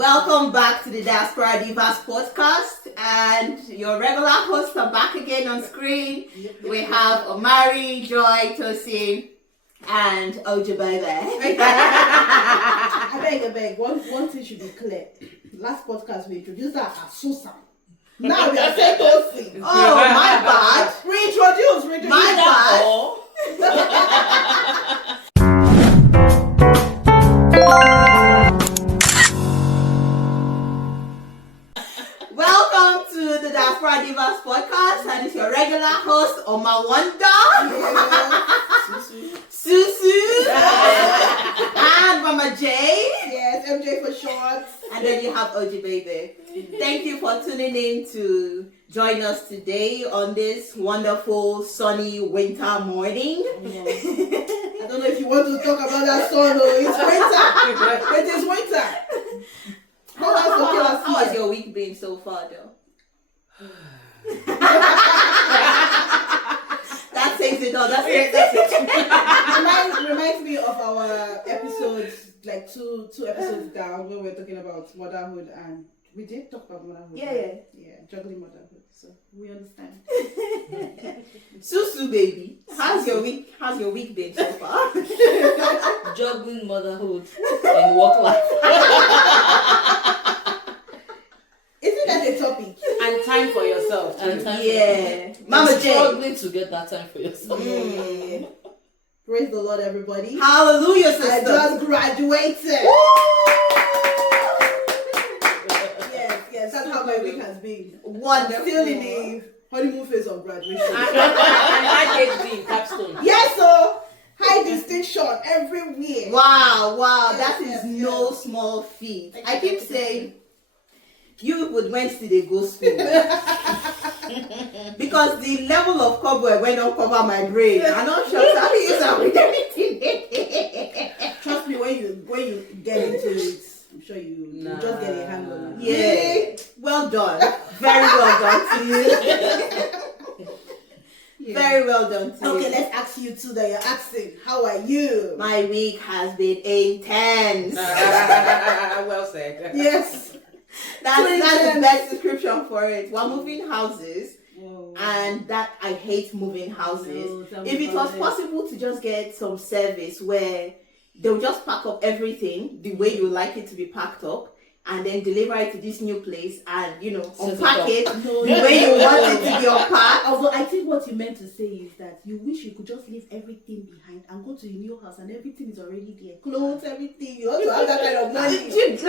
Welcome back to the Diaspora Divas podcast, and your regular hosts are back again on screen. We have Omari, Joy, Tosin, and Ojo Baby. I beg. One thing should be clear. Last podcast we introduced her as Susan. Now we are saying Tosin. Oh, my bad. Reintroduce. My bad. Welcome to the Diaspora Divas podcast, and it's your regular host, Oma Wanda, Susu, and Mama J. Yes, MJ for short. And then you have OG Baby. Thank you for tuning in to join us today on this wonderful sunny winter morning. I don't know if you want to talk about that sun. It's winter. It is winter. How has your week been so far, though? That says it all. That's it. Reminds me of our episodes, like two episodes down, when we were talking about motherhood, and we did talk about motherhood. Yeah, juggling motherhood. So we understand. Susu baby, how's your week been so far? Juggling motherhood and work life. Isn't that a topic? And time for yourself. Yeah. Mama J. Struggling to get that time for yourself. Praise the Lord, everybody. Hallelujah, sister. I just graduated. Yes, that's how my week has been. Wonderful. Still in the honeymoon phase of graduation. And high PhD, capstone. Yes, so high distinction everywhere. Wow, Yes, that is no small feat. I keep saying, you would went to the go school. Because the level of cobweb went up over my brain. I'm not sure how you use with everything. Trust me, when you get into it, I'm sure you just get a hang on it. Yeah. Well done. Very well done to you. Very well done to you. Okay, let's ask you two that you're asking. How are you? My week has been intense. Well said. Yes. That's the best description for it. We're moving houses. Whoa. And that I hate moving houses. No, tell me if it about was it. possible to just get some service where they'll just pack up everything the way you like it to be packed up, and then deliver it to this new place, and unpack it the way you want it to be unpacked. Although I think what you meant to say is that you wish you could just leave everything behind and go to your new house and everything is already there. Clothes, everything. You want to have that kind of money. If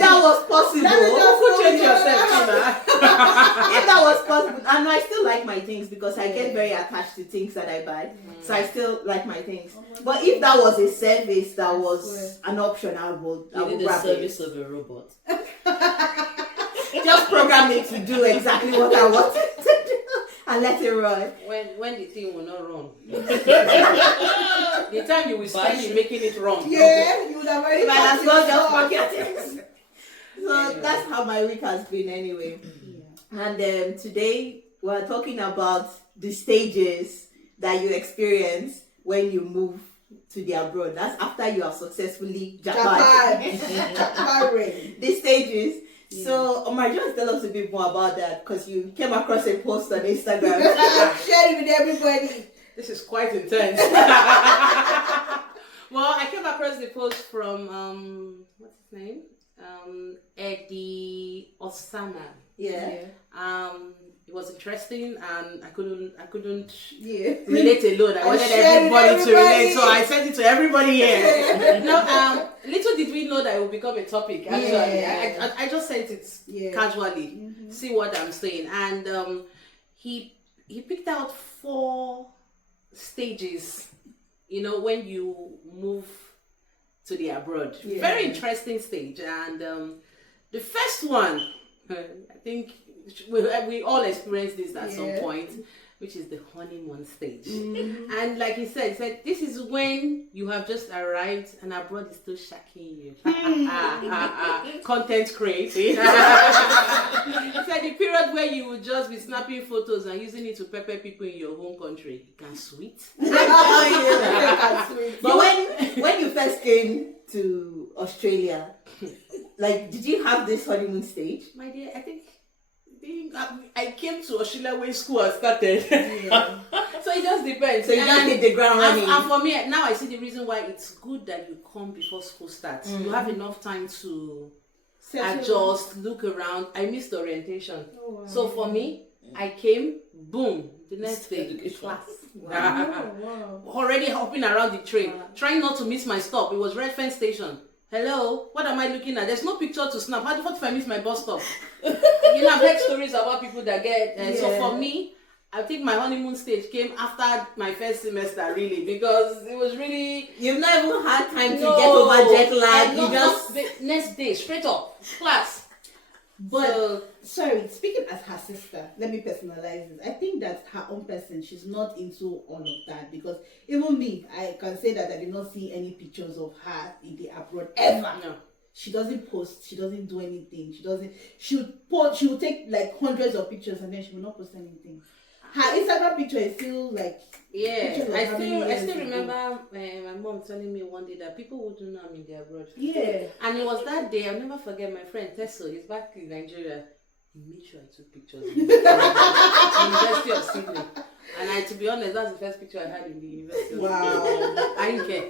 that was possible, if that was possible, and I still like my things because I get very attached to things that I buy, so I still like my things. But if that was a service that was an option, I would The grab service it. of a robot. Just program it to do exactly what I wanted to do and let it run. When the thing will not run. The time you will spend in making it run. Yeah, you would have already Might as well just packed forget it. So that's how my week has been anyway. And today we're talking about the stages that you experience when you move to the abroad. That's after you have successfully Japan. The stages. Yeah. So, Omar, just tell us a bit more about that, because you came across a post on Instagram. Share it with everybody. This is quite intense. Well, I came across the post from what's his name? Eddie Osama. Yeah. It was interesting, and I couldn't Yeah. relate alone. I wanted everybody to relate, so I sent it to everybody here. Little did we know that it would become a topic. Actually, Yeah. I just sent it casually, see what I'm saying, and he picked out 4 stages. When you move to the abroad, very interesting stage, and the first one, I think we all experienced this at some point. which is the honeymoon stage. And like he said, this is when you have just arrived and abroad is still shacking you. Content creating. It's like the period where you would just be snapping photos and using it to pepper people in your home country. You can sweet. But when you first came to Australia, like, did you have this honeymoon stage? My dear, I think I came to Australia when school had started. Yeah. So it just depends. So you just hit the ground running. And for me, now I see the reason why it's good that you come before school starts. You have enough time to adjust, look around. I missed orientation. Oh, wow. So for me, I came, boom, the next day, class. Wow. Already hopping around the train, trying not to miss my stop. It was Redfern Station. Hello, what am I looking at? There's no picture to snap. What if I miss my bus stop? I've heard stories about people that get. So for me, I think my honeymoon stage came after my first semester, really, because it was really. You've not even had time to get over jet lag. You just next day, straight up class. But sorry, speaking as her sister, let me personalize this. I think that her own person, she's not into all of that, because even me, I can say that I did not see any pictures of her in the abroad ever. No. She doesn't post, she doesn't do anything, she will take like hundreds of pictures and then she will not post anything. Her Instagram picture is still like I still remember my mom telling me one day that people wouldn't know I'm in the abroad. Yeah. And it was that day, I'll never forget, my friend Tesso, he's back in Nigeria. He made sure I took pictures in the University of Sydney. And to be honest, that's the first picture I had in the University of Sydney. Wow. I didn't care.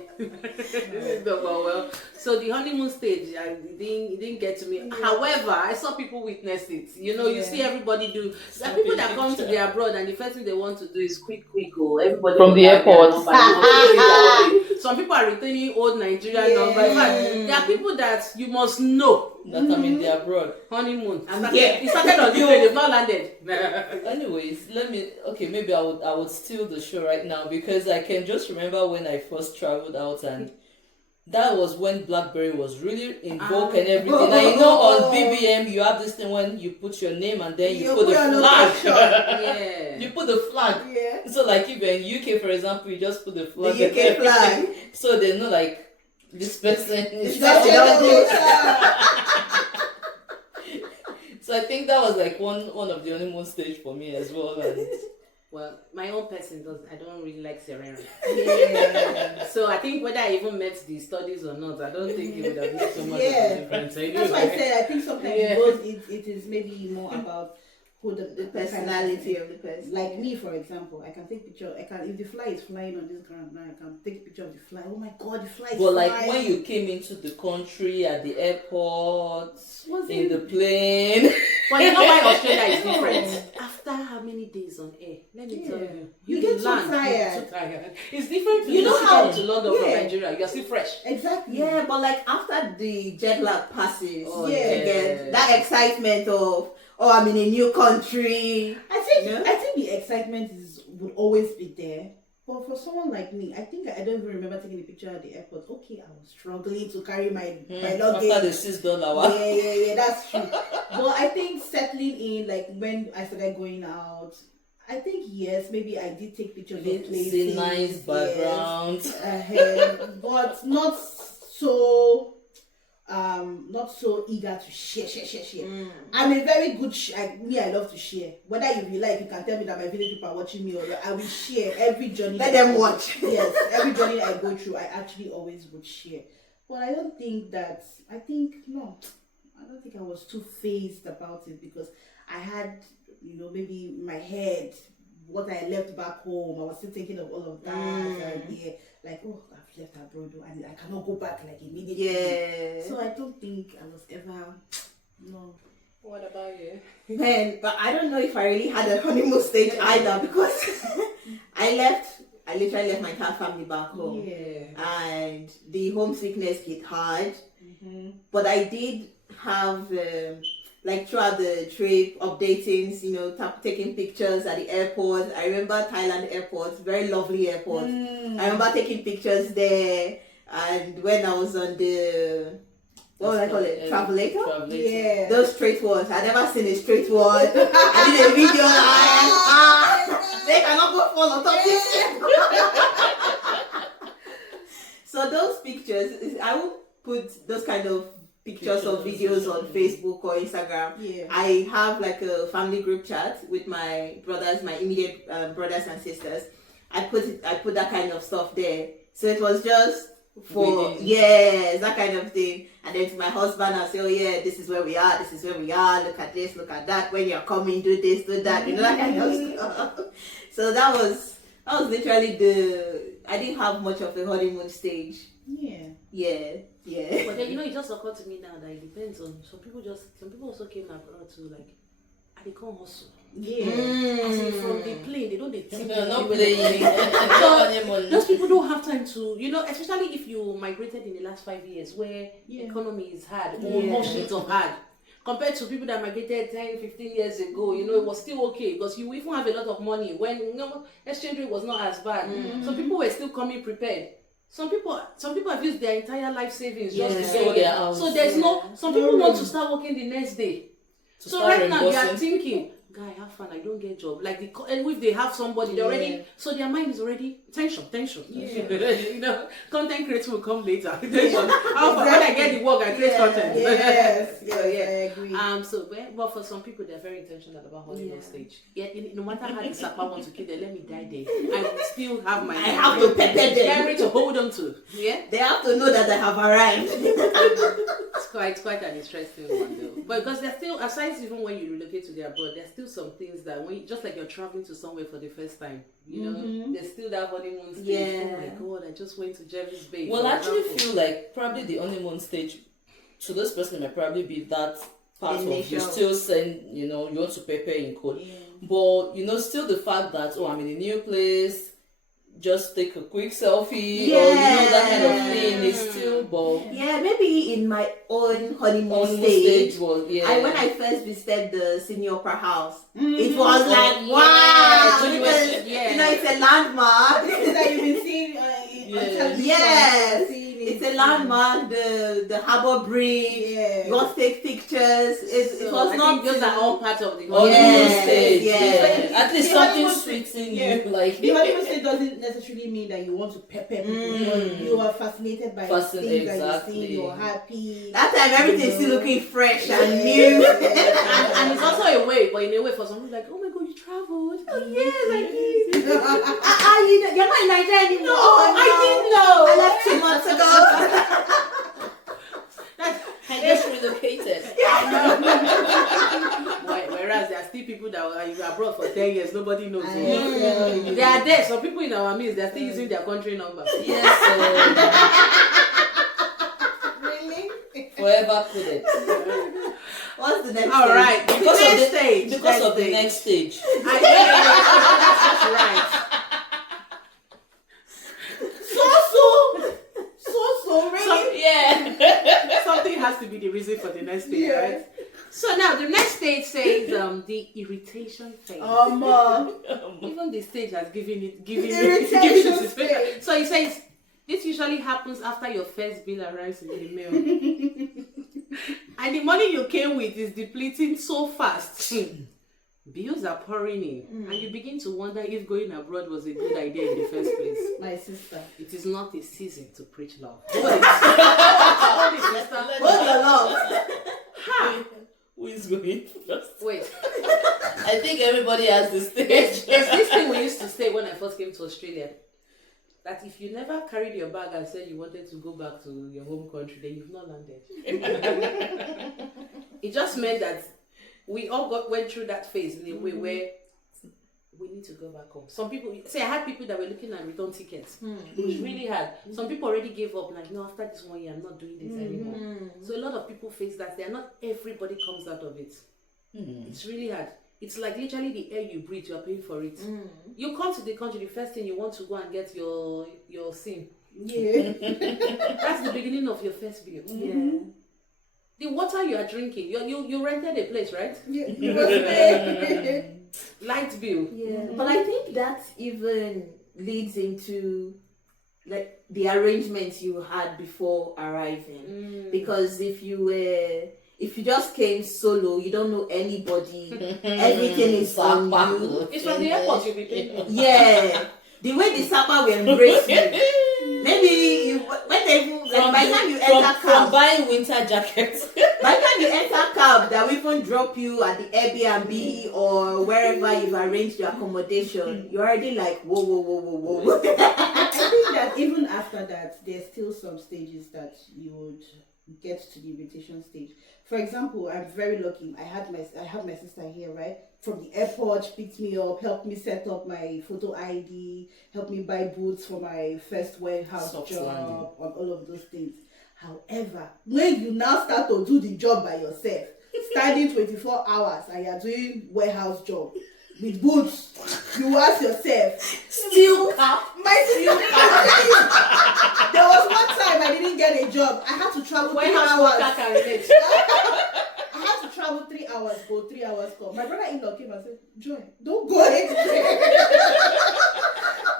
This is not well. So the honeymoon stage, it didn't get to me. Yeah. However, I saw people witness it. You see everybody do. There are people that come to the abroad and the first thing they want to do is quick, everybody from the airport. Some people are returning old Nigerian numbers. In fact, there are people that you must know that I'm in the abroad. Honeymoon. It started on the way, they've not landed. Anyways, maybe I would steal the show right now, because I can just remember when I first traveled out, and that was when BlackBerry was really in vogue and everything. And on BBM you have this thing when you put your name and then you put the flag. You put the flag. Yeah. So like if you're in UK, for example, you just put the flag. The UK flag. So they know like this person is. So I think that was like one of the honeymoon stage for me as well. And well, my own person I don't really like Serena. Yeah. So I think whether I even met the studies or not, I don't think it would have been so much of a difference. That's why I said I think sometimes it is maybe more about who the personality of the person. Like me, for example, I can take picture. If the fly is flying on this ground now, I can take a picture of the fly. Oh my God, the fly is flying. Like when you came into the country at the airport, in the plane. Well, you know why Australia is different. After how many days on air? Let me tell you. You get so tired. It's different. You know how to London from Nigeria. You're still fresh. Exactly. Yeah, but like after the jet lag passes, again, that excitement of I'm in a new country. I think the excitement would always be there. But for someone like me, I think I don't even remember taking a picture at the airport. Okay, I was struggling to carry my luggage. After the $6 Yeah, that's true. But I think settling in, like when I started going out, I think yes, maybe I did take pictures of places. See nice background. Yes, but not so eager to share. I'm a very good I love to share. Whether you like, you can tell me that my village people are watching me, or I will share every journey. Let them watch. Yes, every journey I go through, I actually always would share. But I don't think I was too phased about it, because I had, maybe in my head what I left back home. I was still thinking of all of that. And like, I've left abroad and I cannot go back like immediately. Yeah. So I don't think I was ever, no. What about you? But I don't know if I really had a honeymoon stage either, because I literally left my entire family back home. Yeah. And the homesickness hit hard. Mm-hmm. But I did have throughout the trip, updating, taking pictures at the airport. I remember Thailand airport, very lovely airport. I remember taking pictures there. And when I was on the, what would I call it? Travelator? Yeah. Those straight ones. I've never seen a straight one. I did a video. They cannot go fall on top this ship. So those pictures, I will put those kind of pictures or videos on Facebook or Instagram. Yeah. I have like a family group chat with my brothers, my immediate brothers and sisters. I put that kind of stuff there. So it was just for that kind of thing. And then to my husband, I'll say, oh yeah, this is where we are, look at this, look at that, when you're coming, do this, do that, that kind of stuff. So that was literally I didn't have much of a honeymoon stage. Yeah. But then it just occurred to me now that it depends on some people also came abroad to like, and they can't hustle. Yeah. As in from the plane, they don't think They're not playing. playing. Those people don't have time to, especially if you migrated in the last 5 years where the economy is hard or more shades of hard. Compared to people that migrated 10, 15 years ago, it was still okay because you even have a lot of money when exchange rate was not as bad. So people were still coming prepared. Some people have used their entire life savings just to get their house. So there's some people want to start working the next day. So right now they are thinking, guy, have fun, I don't get job. Like and if they have somebody, they already, so their mind is already tension. Content creation will come later. Tension. When I get the work, I create content. Yes, I agree. But for some people, they're very intentional about honeymoon stage. Yeah, no matter how the Sapa want to kill them, let me die there. I will still have my. I have to pepper them. Memory to hold on to. Yeah, they have to know that I have arrived. It's quite an interesting one though. But because there's still, aside even when you relocate to the abroad, there's still some things that just like you're traveling to somewhere for the first time, there's still that honeymoon stage. Oh my god, I just went to Jerry's Bay. Well, I actually feel like probably the honeymoon stage to this person might probably be that part of you still saying, you want to prepare in code. But still the fact that I'm in a new place, just take a quick selfie or that kind of thing is still maybe in my own honeymoon stage was, when I first visited the senior opera house, it was like wow, because it's a landmark that you've been seeing it's a landmark, the harbor bridge, you want to take pictures. It was not those are all part of the honeymoon stage. At least something sweet in you. Like the honeymoon stage doesn't necessarily mean that you want to pepper people. You are fascinated by the things that you see. You're happy. That time everything's still looking fresh and new. and it's also a way, but in a way for someone like, oh my god, you traveled. Oh yes, I did. You're not in Nigeria anymore. No, I didn't know. I left 2 months ago. I just relocated. Whereas there are still people that are abroad for 10 years, nobody knows. They are there. Some people in our midst, they're still using their country number. Yes. Really? Forever put it. What's the next All stage? right. Because of the next stage. That's right. Really? Something has to be the reason for the next stage, right? So now the next stage says the irritation phase. Even the stage has given it stage. So it says this usually happens after your first bill arrives in the mail. And the money you came with is depleting so fast. Bills are pouring in, and you begin to wonder if going abroad was a good idea in the first place. My sister, it is not a season to preach love. Hold your love. Who is going first? Wait. I think everybody has this stage. There's this thing we used to say when I first came to Australia. That if you never carried your bag and said you wanted to go back to your home country, then you've not landed. It just meant that we all went through that phase in a way where we need to go back home. Some people, I had people that were looking at return tickets. It was really hard. Some people already gave up, like, no, after this 1 year, I'm not doing this anymore. So a lot of people face that. Not everybody comes out of it. It's really hard. It's like literally the air you breathe, you're paying for it. You come to the country, the first thing you want to go and get your SIM. Yeah. That's the beginning of your first bill. Yeah. The water you are drinking, you rented a place, right? Yeah. Light bill. Yeah. But I think that even leads into like the arrangements you had before arriving. Because if if you just came solo, you don't know anybody, everything is on you. It's from the airport you'll be paying. Yeah, the way the Sapa will embrace you. Maybe you, when they like by the time you enter from cab, buying winter jackets. by the time you enter cab, they will even drop you at the Airbnb or wherever you've arranged your accommodation. You're already like, whoa. I think that even after that, there's still some stages that you would get to the invitation stage. For example, I'm very lucky. I have my sister here, right? From the airport, she picked me up, helped me set up my photo ID, helped me buy boots for my first warehouse Soft job, landing. on all of those things. However, when you now start to do the job by yourself, standing 24 hours and you're doing warehouse job with boots, you ask yourself, Still cap. my sister, there was one time I didn't get a job. I had to travel 3 Warehouse worker hours. can relate. I had to travel 3 hours, go 3 hours, come. My brother-in-law came and said, Joy, don't go anywhere.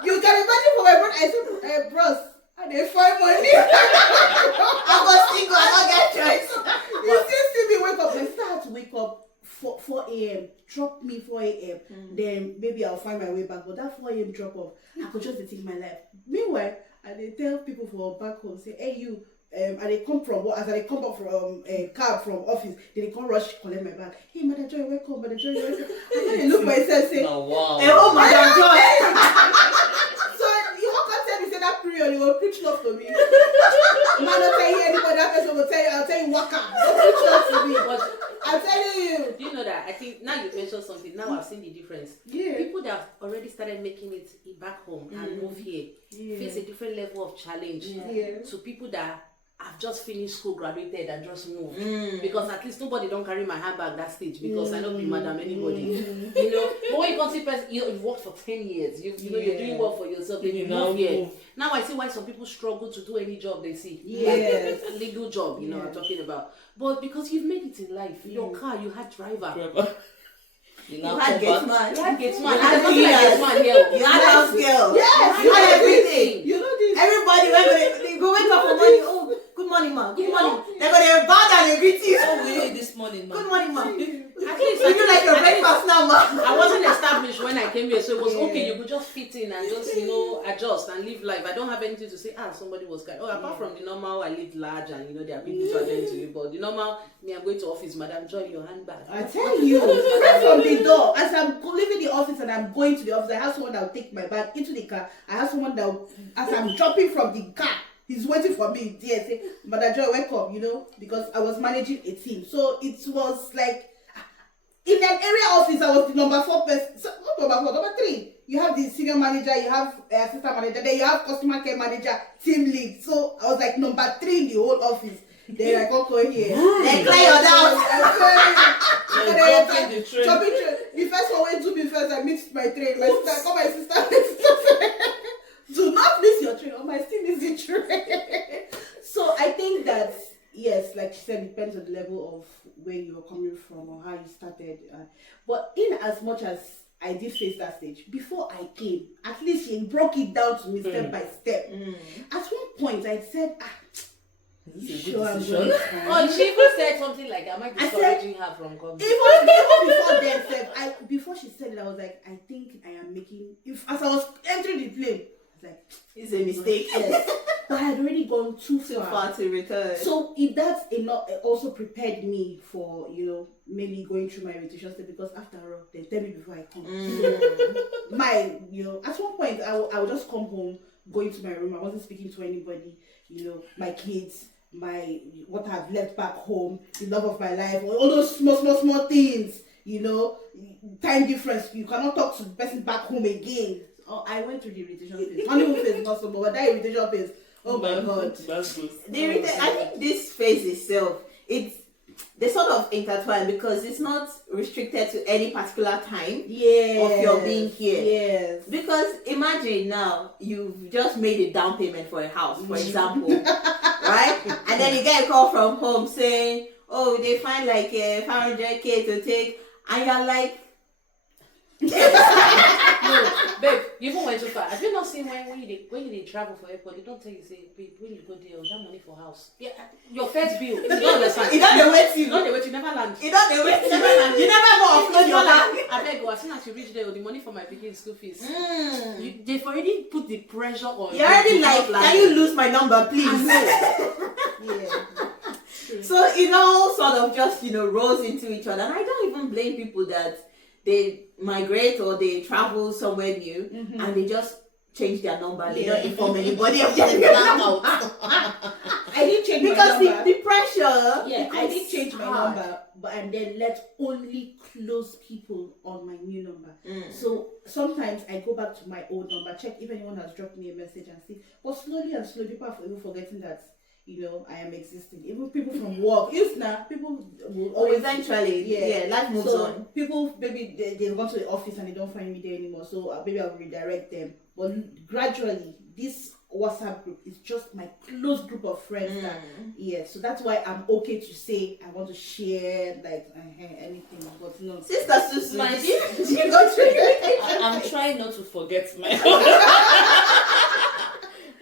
You can imagine for my brother, I said, bros, I didn't find money. I was single, I don't get choice. You still see me wake up. My sister had to wake up 4 a.m. Drop me 4 a.m. Then maybe I'll find my way back. But that 4 a.m. drop off, I could just take my life. Meanwhile, I they tell people for back home, say, hey you, and they come from what? As they come up from a cab from office, they come rush collect my bag. Hey, Mother Joy, welcome, Mother Joy, welcome. And then they look myself say, Oh wow. Hey, oh my God, so you can't tell me say that period you will preach love to me. Man, don't tell you anybody. That person will tell you. I'll tell you waka. Don't preach love to me. But I'm telling you. do you know that? I think now you mentioned something. Now I've seen the difference. Yeah. People that have already started making it back home and move here face a different level of challenge to people that have just finished school, graduated, and just moved. Because at least nobody don't carry my handbag that stage because I don't be madam anybody. You know, but when you can see person, you've worked for 10 years. You know, you're doing work for yourself. Then you move here. Now I see why some people struggle to do any job they see. Yes. Like a legal job, you know, I'm talking about. But because you've made it in life, your car, you had driver. You you now had come gate back. man. You had gate man. You had There's nothing like cleaners. gate man here. You had house girl. Yes. You had everything. You know this. Everybody, when they go wake up for morning, oh, good morning, ma. Good morning. They're going to bow down and greet you. Oh, we ate this morning, man. Good morning, ma. At least You do like your breakfast now, ma. I wasn't established when I came here, so it was okay. You could just fit in and just, you know, adjust and live life. I don't have anything to say, somebody was kind. Oh, apart from the normal, I live large and, you know, there are people to attend to you. But the normal, me, I'm going to office, madam, join your handbag. I tell you, right from the door, as I'm leaving the office and I'm going to the office, I have someone that will take my bag into the car. I have someone that will, as I'm dropping from the car, he's waiting for me there, say, Mother Joy, welcome, you know, because I was managing a team. So it was like, in an area office, I was the number 4 person. So, not number 4, number 3. You have the senior manager, you have assistant manager, then you have customer care manager, team lead. So I was like number 3 in the whole office. Then I come here. They clear your doubts. Jumping the train. The first one went to me first. I missed my train. My sister, call my sister. Do not miss your train. Oh, my still missing train. So I think that yes, like she said, it depends on the level of where you're coming from or how you started. But in as much as I did face that stage before I came, at least she broke it down to me step by step. At one point, I said, This is a sure, good I'm decision. going to try. Oh, she even said something like, am I I said- discouraging her from coming? Even before then, before she said it, I was like, I think I am making. As I was entering the plane, I was like, It's a mistake. yes, but I had already gone too Too far. far to return. So that's enough. It also prepared me for maybe going through my rotation step because after all, they tell me before I come. So my at one point I would just come home, go into my room. I wasn't speaking to anybody. My kids. What I've left back home, the love of my life, all those small things, time difference. You cannot talk to the person back home again. So I went through the irritation phase. Honeymoon phase is not so, but that irritation phase, oh my God. That's good. I think this phase itself, they sort of intertwine because it's not restricted to any particular time of your being here. Yes. Because imagine now you've just made a down payment for a house, for example, right? And then you get a call from home saying, "Oh, they find like 500K to take," and you're like, No, babe, you even went too far. Have you not seen when you did travel for airport, they don't tell you, say, babe, when you go there, that money for house. Yeah, your first bill. You don't understand. You don't wait You don't wait, you never land. You don't wait. You never go offload your bag. I beg you, as soon as you reach there, the money for my picking school fees. They've already put the pressure on. You're already like, can you lose my number, please? Yeah. So it all sort of just, rolls into each other. And I don't even blame people that they migrate or they travel somewhere new and they just change their number. They don't inform anybody of their blackout. I did change because my number. the pressure. Yeah, I did change my hard. number, and then let only close people on my new number. So sometimes I go back to my old number, check if anyone has dropped me a message and see. But slowly and slowly, people are even forgetting that I am existing. Even people from work, people will always eventually, life moves on. People maybe they go to the office and they don't find me there anymore. So maybe I'll redirect them. But gradually, this WhatsApp group is just my close group of friends. So that's why I'm okay to say I want to share anything. But no, Sister Susu, My- you got to. I'm trying not to forget my.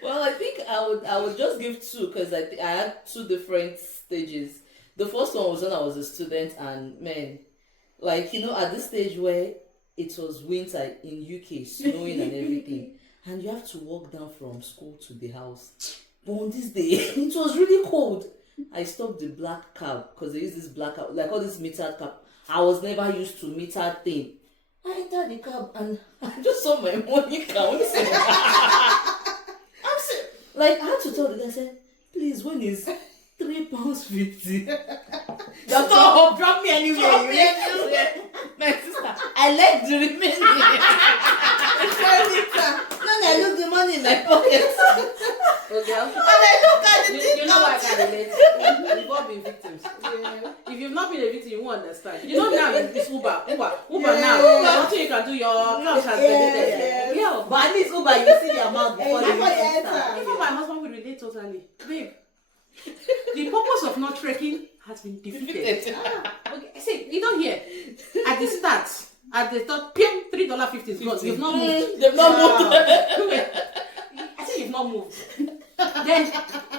Well, I think I would just give two because I had two different stages. The first one was when I was a student, and man, at this stage where it was winter in UK, snowing and everything, and you have to walk down from school to the house. But on this day, it was really cold. I stopped the black cab because they use this black cab, like all this metered cab. I was never used to metered thing. I entered the cab and I just saw my money count. I had to tell the guy, I said, please, when is £3.50? Stop! Drop me anywhere. Drop me anywhere. My sister, I left the remaining. Then I look the money in my pocket. Okay. And I look at the thing. You know why I can relate? We've all been victims. If you've not been a victim, you won't understand. You know now it's Uber now. Nothing you can do. Your account has been Yeah, but at least Uber, you see the amount before you enter. Even my husband will relate totally. Babe, the purpose of not trekking has been defeated. Okay, see, you don't hear. At the start, $3.50 is gone. You've not moved. They've not moved. I said you've not moved. Then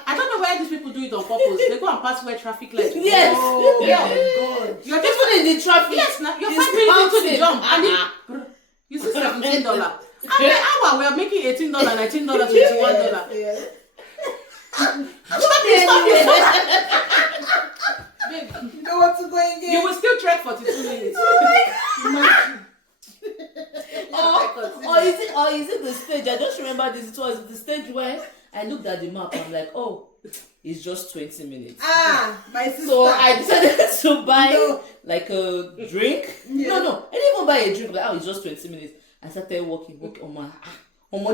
I don't know why these people do it on purpose. They go and pass where traffic lights. Yes. Oh God. You're Even just in the traffic. yes, now you're it's 5 minutes into the bouncing. jump and you see $17. And the hour we are making $18, $19, $21. Babe, you know what to go and get. you will still trek 42 minutes. Or is it the stage? I just remember this. It was the stage where I looked at the map and I'm like, oh, it's just 20 minutes. My sister. So I decided to buy like a drink. No, I didn't even buy a drink. Like, it's just 20 minutes. I started walking on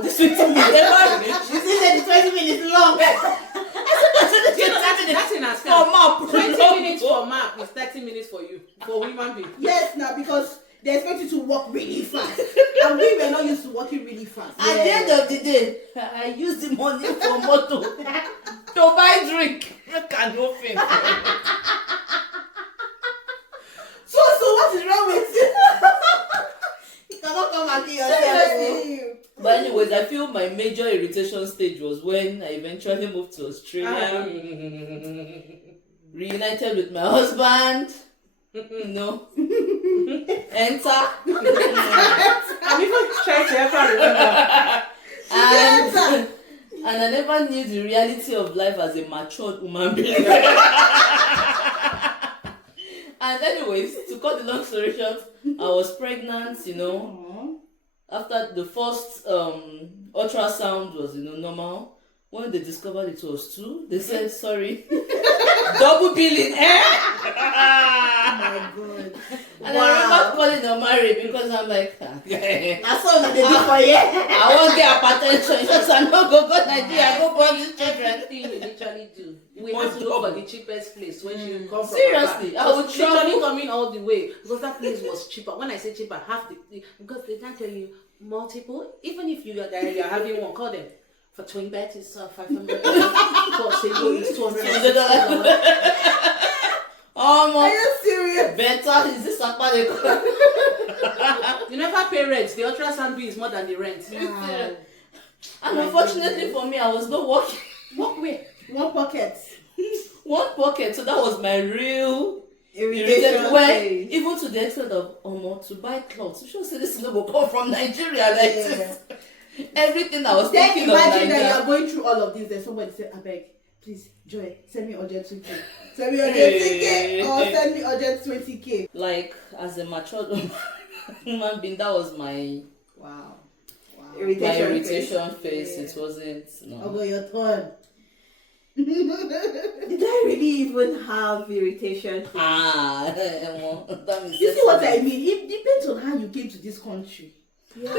this 20 minutes. You see that the 20 minutes long. That's in our For map. 20 minutes for map is 30 minutes for you. For human being. Yes, now because they expect you to walk really fast. And we were not used to walking really fast. At the end of the day, I used the money for motor to buy drink. You can no fin. So what is wrong with you? You cannot come and kill yourself. But anyways, I feel my major irritation stage was when I eventually moved to Australia, reunited with my husband, enter. I'm even trying to help her remember. And I never knew the reality of life as a matured human being. And anyways, to cut the long story short, I was pregnant, After the first ultrasound was normal. When they discovered it was 2, they said sorry. Double billing, Oh my God. And I remember calling Omari because I'm like, That's all they do for you. I won't get hypertension. Just I no go Nigeria, go born these children. Thing you literally do. We have to look for the cheapest place when you come from. Seriously, I would literally coming all the way because that place was cheaper. When I say cheaper, half the because they can't tell you multiple. Even if you are there, you are having one, call them. For twin beds it's $500. For single it's $200. Are you serious? Better is this Akpa You never pay rent. The ultrasound bill is more than the rent. Wow. And unfortunately for me, I was not working. Walk away. One pocket. One pocket, so that was my real Irritation irritation. When phase. even to the extent of to buy clothes, you should say this thing will come from Nigeria. Like this. Everything I was Then thinking of imagine Nigeria. that you are going through all of this. Then somebody say, "I beg, please, Joy, send me urgent 2K. Send me urgent 2K or send me urgent 20K." Like as a mature human being, that was my Wow. irritation face. It wasn't. Over No. your turn. Did I really even have irritation? That means You see what I mean? It depends on how you came to this country. Yeah.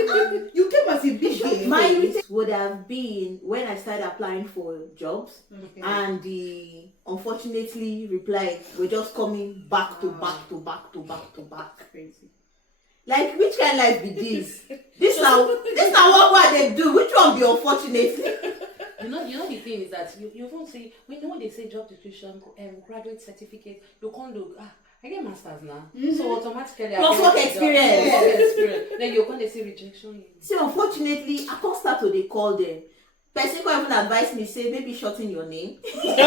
You came as a big My irritation would have been when I started applying for jobs, Okay. and the unfortunately reply were just coming back to back to back to back to back. Crazy. Like, which kind of life be this? This now what they do. Which one be unfortunate? You know the thing is that you won't say when they say job description, graduate certificate, you can't look. I get masters now, so automatically Plus I work get experience. job. Work experience. Then you can't say rejection. See, unfortunately, I can't start to they call them. Person can even advise me, say maybe shorten your name. Imagine.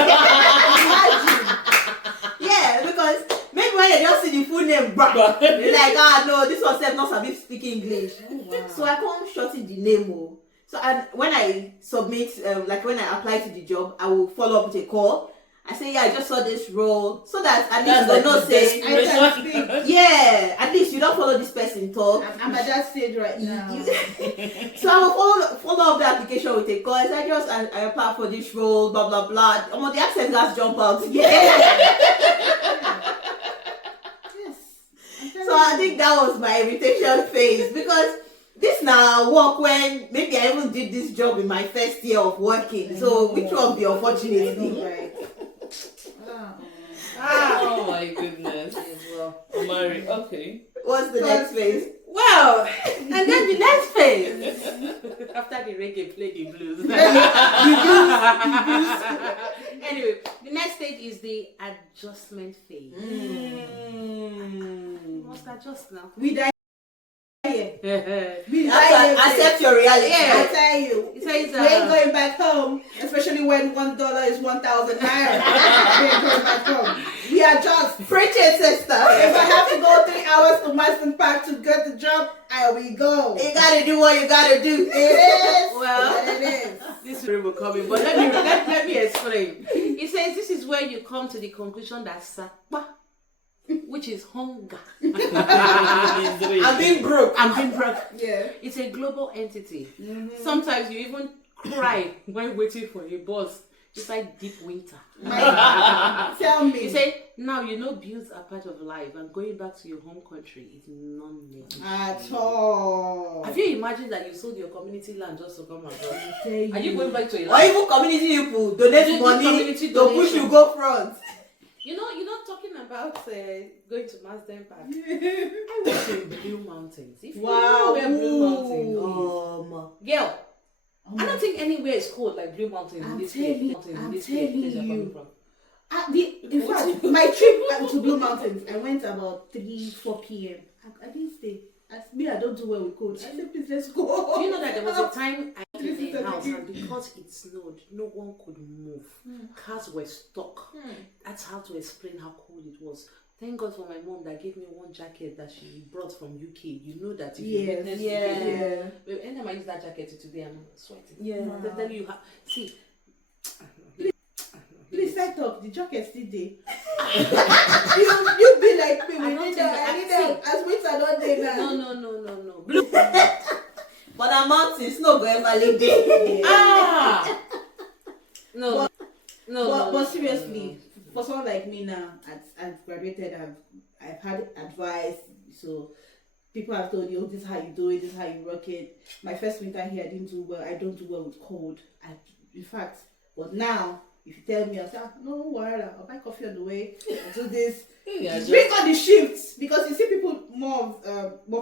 Yeah, because maybe when they just see the full name, they're like, no, this one self not sabi speak English. Oh, wow. So I can't shorten the name. Oh. So when I submit, like when I apply to the job, I will follow up with a call. I say, yeah, I just saw this role, so that at least they don't say, I can speak. yeah, at least you don't follow this person talk. I'm at that stage right now. So I will follow up the application with a call. I apply for this role, blah blah blah. The accent has jump out. Yeah. Yes. So I think that was my irritation phase, because this now work when maybe I even did this job in my first year of working. So which one be unfortunate? Right. Oh my goodness. Well, Mary, okay. What's the next phase? well, and then the next phase after the reggae, play the blues. Anyway, the next stage is the adjustment phase. You must adjust now. We die here. We You die have here. to accept your reality. I tell you. It says, We ain't going back home, especially when $1 is 1,000 naira. We ain't going back home. We adjust. Preach it, sister. If I have to go 3 hours to Marston Park to get the job, I will go. You gotta do what you gotta do. It is. Well, it is. this room will come in, but let me explain. It says this is where you come to the conclusion that sakpa, which is hunger. I'm being broke. I'm being broke. Yeah. It's a global entity. Sometimes you even cry when waiting for a bus. It's like deep winter. Tell me. You say now you know bills are part of life, and going back to your home country is non-negotiable. At all. Have you imagined that you sold your community land just to come abroad? Tell you. Are you going back to a Or land? even community people donate Do money community to push donation. you go front. You're not talking about going to Marsden Park. I went to Blue Mountains. If you know where Blue Mountains is. Girl, I don't think anywhere is cold like Blue Mountains in this place. In fact, my trip to Blue Mountains, I went about 3-4 p.m. I didn't stay. I don't do well with cold. I said, please, let's go. Do you know that there was a time I was in a house, and because it snowed, no one could move. Cars were stuck. That's how to explain how cold it was. Thank God for my mom that gave me one jacket that she brought from UK. You know that if you witness yeah. but anytime I use that jacket to today, I'm sweating. Yeah. They tell you see. Please, I talk. The jacket still there. you be like me. I don't think I need them. As winter don't day now. No. Blue. But the mountains no go ever leave there. No. But seriously, for someone like me now, I've graduated, I've had advice, so people have told you, oh, this is how you do it, this is how you work it. My first winter here, I didn't do well. I don't do well with cold. In fact, but now, if you tell me, I'll say, no worry, I'll buy coffee on the way, I'll do this. Bring on the shifts, because you see people, more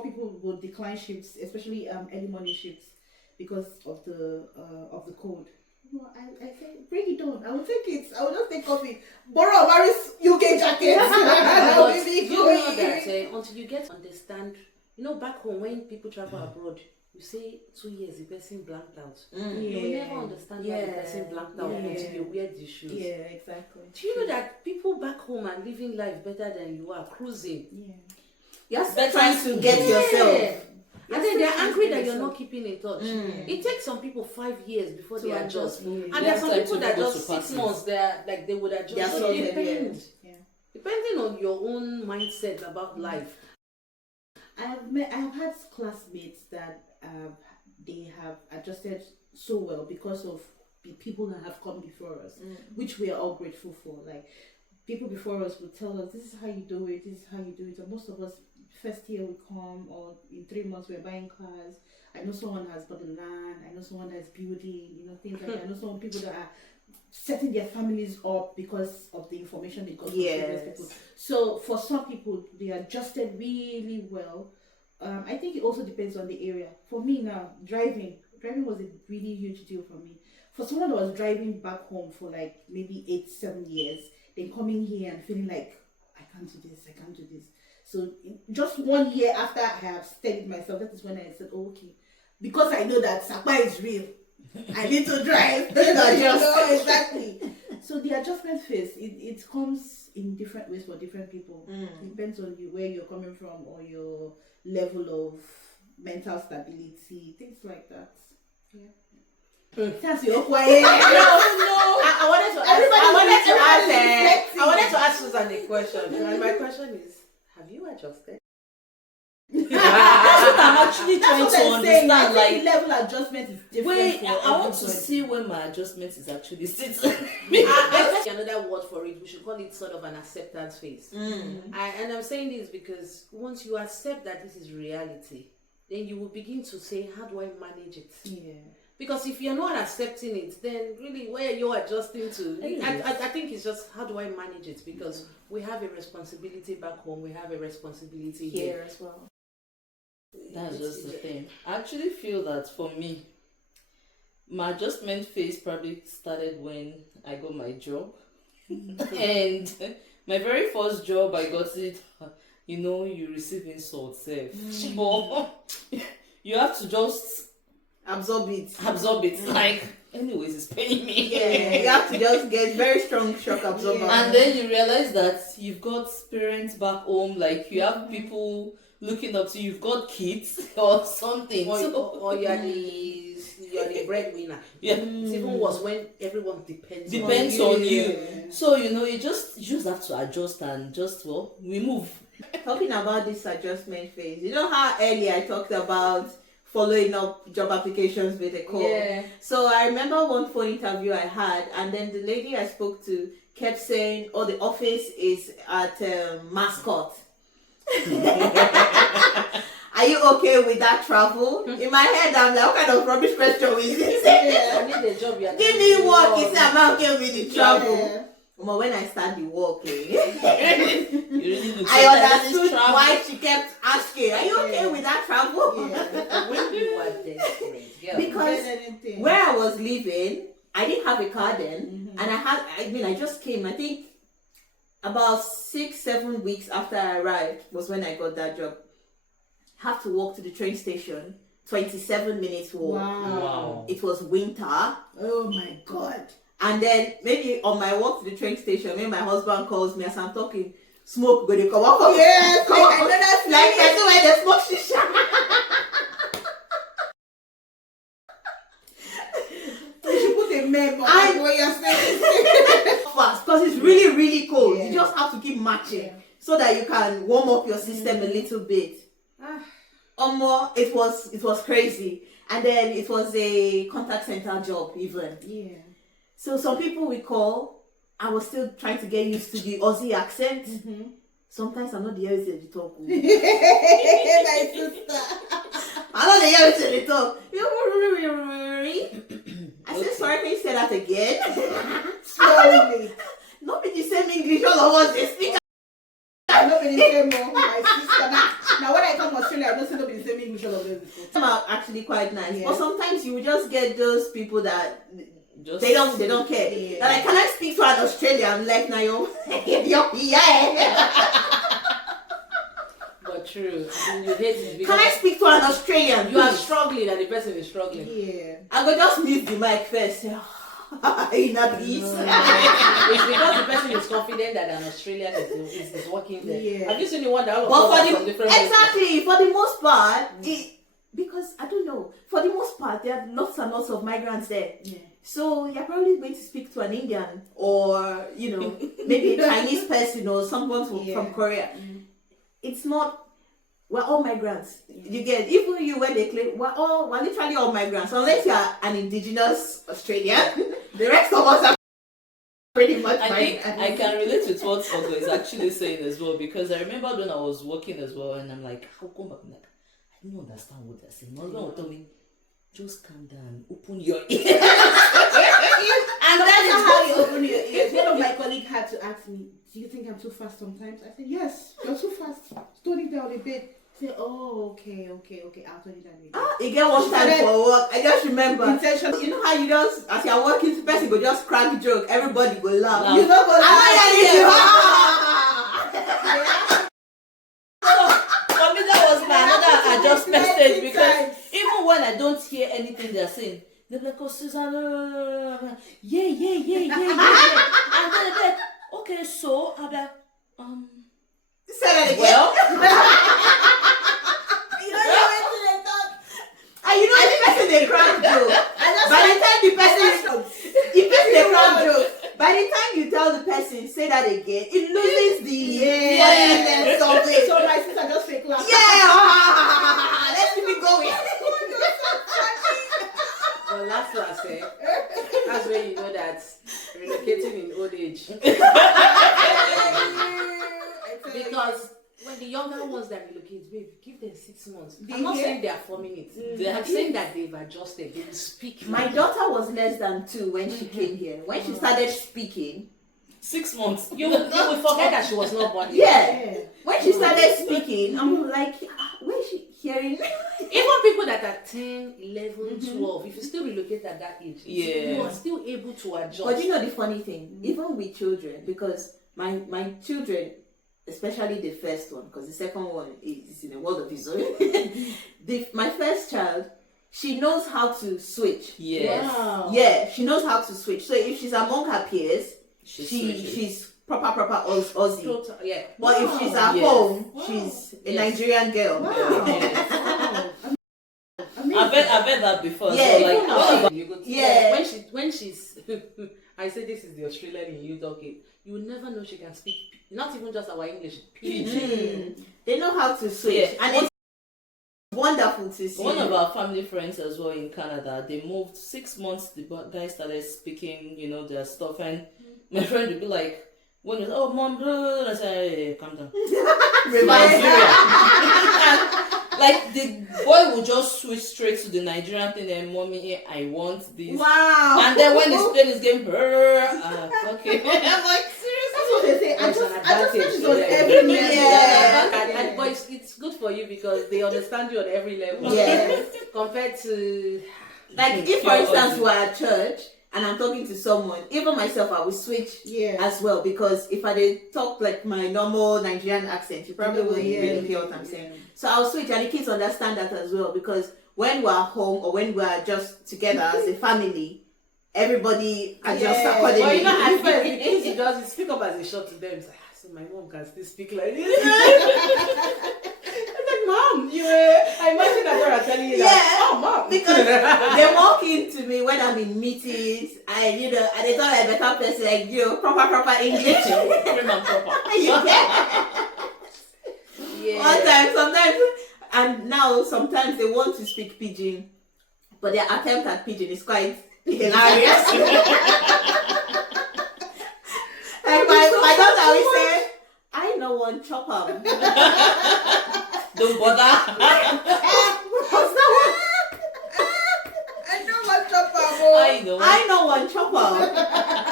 people will decline shifts, especially early morning shifts, because of the cold. No, I say, bring it on. I will take it. I will just take coffee. Borrow Mary's UK jacket. But you know that until you get to understand You know, back home when people travel abroad, you say 2 years, the person blanked out. Mm. You will never understand why the person blanked out until you wear the shoes. Yeah, exactly. Do you know that people back home are living life better than you are, cruising? Yeah. You're still trying to get yourself. And then they're angry that you're not keeping in touch. Mm. It takes some people 5 years before they adjust. Yeah. And there are some people that go just to 6 parties. months, they would adjust. They are So sorted, it depends. Yeah. Depending on your own mindset about life. I have had classmates that they have adjusted so well because of the people that have come before us, which we are all grateful for. Like, people before us would tell us, this is how you do it, this is how you do it. And most of us, first year we come, or in 3 months we're buying cars. I know someone has bought the land, I know someone that's building, things like that. I know some people that are setting their families up because of the information they got from previous people. So for some people, they adjusted really well. I think it also depends on the area. For me now, driving was a really huge deal for me. For someone that was driving back home for like maybe 8-7 years, then coming here and feeling like, I can't do this. So just 1 year after I have steadied myself, that is when I said, oh, okay, because I know that Sapa is real, I need to drive. Exactly. So the adjustment phase, it comes in different ways for different people. It depends on you, where you're coming from, or your level of mental stability, things like that. Yeah. That's your quiet. I wanted to ask Susan a question. And my question is, have you adjusted? That's what I'm actually trying to understand. I think Like, level adjustment is different. wait, for I want to everybody. see when my adjustment is actually sitting. I think another word for it, we should call it sort of an acceptance phase. And I'm saying this because once you accept that this is reality, then you will begin to say, how do I manage it? Yeah. Because if you're not accepting it, then really where you're adjusting to, Anyways. I think it's just, how do I manage it? Because we have a responsibility back home, we have a responsibility here as well. That's just the thing. I actually feel that for me, my adjustment phase probably started when I got my job. And my very first job, I got it, you receive insults. But you have to just Absorb it. Like, anyways, it's paying me. Yeah, you have to just get very strong shock absorber. And then you realize that you've got parents back home, like you have people looking up to you, you've got kids or something. or you're the breadwinner. Yeah. It's even worse when everyone depends on you. So you just have to adjust and we move. Talking about this adjustment phase, you know how earlier I talked about following up job applications with a call. Yeah. So I remember one phone interview I had, and then the lady I spoke to kept saying, "Oh, the office is at Mascot." Are you okay with that travel? In my head, I'm like, what kind of rubbish question is this? I need a job. Give me work. He said, I'm okay with the travel. But when I start the work, I understood why she kept asking, are you okay with that travel? When you were desperate. Yeah. Because where I was living, I didn't have a car then. And I just came, I think about 6-7 weeks after I arrived was when I got that job. Have to walk to the train station, 27 minutes walk. Wow. It was winter. Oh my God. And then maybe on my walk to the train station, maybe my husband calls me as I'm talking, smoke going to come up. Yes, come up. Like I know where they smoke shisha. You should put a memo on what you're saying. Fast, because it's really, really cold. Yeah. You just have to keep matching so that you can warm up your system a little bit. It was crazy. And then it was a contact center job even. Yeah. So some people we call, I was still trying to get used to the Aussie accent. Sometimes I'm not the Aussie they talk. My sister. I'm not the Aussie they talk. I said, sorry, can you say that again? Slowly. Not be the same English, all of us they speak. I don't be the same, my sister. Now when I come to Australia, I don't say not be the same English all of them. Some are actually quite nice, Yeah. but sometimes you will just get those people that they don't care. Yeah. That like, can I speak to an Australian? I'm like, no, you're yeah. But true. I mean, you hate it Can because I speak to an Australian? you are please? struggling and the person is struggling. Yeah. I go just mute the mic first. In a peace. It's because the person is confident that an Australian is working there. Yeah. Have you seen the one that all But of us for are the from different places? exactly for the most part, because I don't know. For the most part, there are lots and lots of migrants there. Yeah. So you're probably going to speak to an Indian or maybe a Chinese person or someone from Korea. It's not. We're all migrants. You get even you when they claim we're literally all migrants unless you are an indigenous Australian. The rest of us are pretty much I think migrants. I can relate with what Ogo is actually saying as well, because I remember when I was working as well, and I'm like, how come I'm like, I don't understand what they're saying. My husband will tell me, just calm down, open your ears. And that's how you open your ears. One of my colleagues had to ask me, do you think I'm too fast sometimes? I said, yes, you're too fast. Tone it down a bit. Say, oh, okay, I'll tone it down a bit. You get one time for work. I just remember. Intention. You know how you just, as you're working, the person go just crack joke. Everybody go laugh. Laugh. You know, go For me, that was my another adjustment stage, many because times. even when I don't hear anything they're saying, they're like, oh, Susan, yeah. And then they're like, okay, so I'm like, Say that again. well, You know, you went to the talk. And you know the person they crack joke. By the time the person they crack joke, by the time you tell the person say that again, it loses the funniness of it. So my sister just fake laugh. Yeah, let's keep it going. Well, last, that's when you know that relocating in old age. Because when the younger ones that relocate, babe, give them 6 months. I'm not saying they are 4 minutes. I'm saying that they've adjusted. They will speak. My daughter was less than 2 when she came here. When she started speaking, 6 months. You will forget that she was not born. yeah. When she started speaking, I'm like, where is she hearing? Even people that are 10, 11, 12, if you still relocate at that age, Yeah. you are still able to adjust. But you know the funny thing, even with children, because my children, especially the first one, because the second one is in a world of his own. My first child, she knows how to switch. Yes. Wow. Yeah, she knows how to switch. So if she's among her peers, she's proper Aussie. Total, yeah. But if she's at Yes. home, she's a Nigerian girl. Wow. Yes. Amazing. I bet that before. Yeah, So like, even what about You go to Yeah. when she's I say this is the Australian in you talking. You will never know she can speak not even just our English. Pidgin. They know how to switch, Yeah. and it's wonderful to see. one of our family friends as well in Canada, they moved 6 months, the guys started speaking, their stuff, and my friend would be like, when it's, oh mom, blah, blah, blah, I say, hey, calm down. Nigeria. Like the boy will just switch straight to the Nigerian thing and mommy, I want this. Wow. And then when he's playing his game, okay. I'm like, seriously? That's what they say. That's an Adjustment is on advantage, every yeah. level. Yeah. And boys, it's good for you because they understand you on every level. Yes. Compared to Like if, for instance, we're at church and I'm talking to someone, even myself, I will switch as well, because if I did talk like my normal Nigerian accent, you probably wouldn't really hear what I'm saying. So I'll switch, and the kids understand that as well, because when we're home or when we're just together as a family, everybody adjusts accordingly. Well, at first, the kids you just speak up as a shot to them. It's like, so my mom can still speak like this. I'm like, mom, I imagine that they are telling you that. Oh, mom. Because they walk into me when I'm in meetings, and and they thought I'm a better person, like proper English. Prim and proper. One time, sometimes, and now sometimes they want to speak pidgin, but their attempt at pidgin is quite hilarious. Like my daughter will say, I know one chopper. Don't bother. What's that I know what chopper. I know. one? I know one chopper.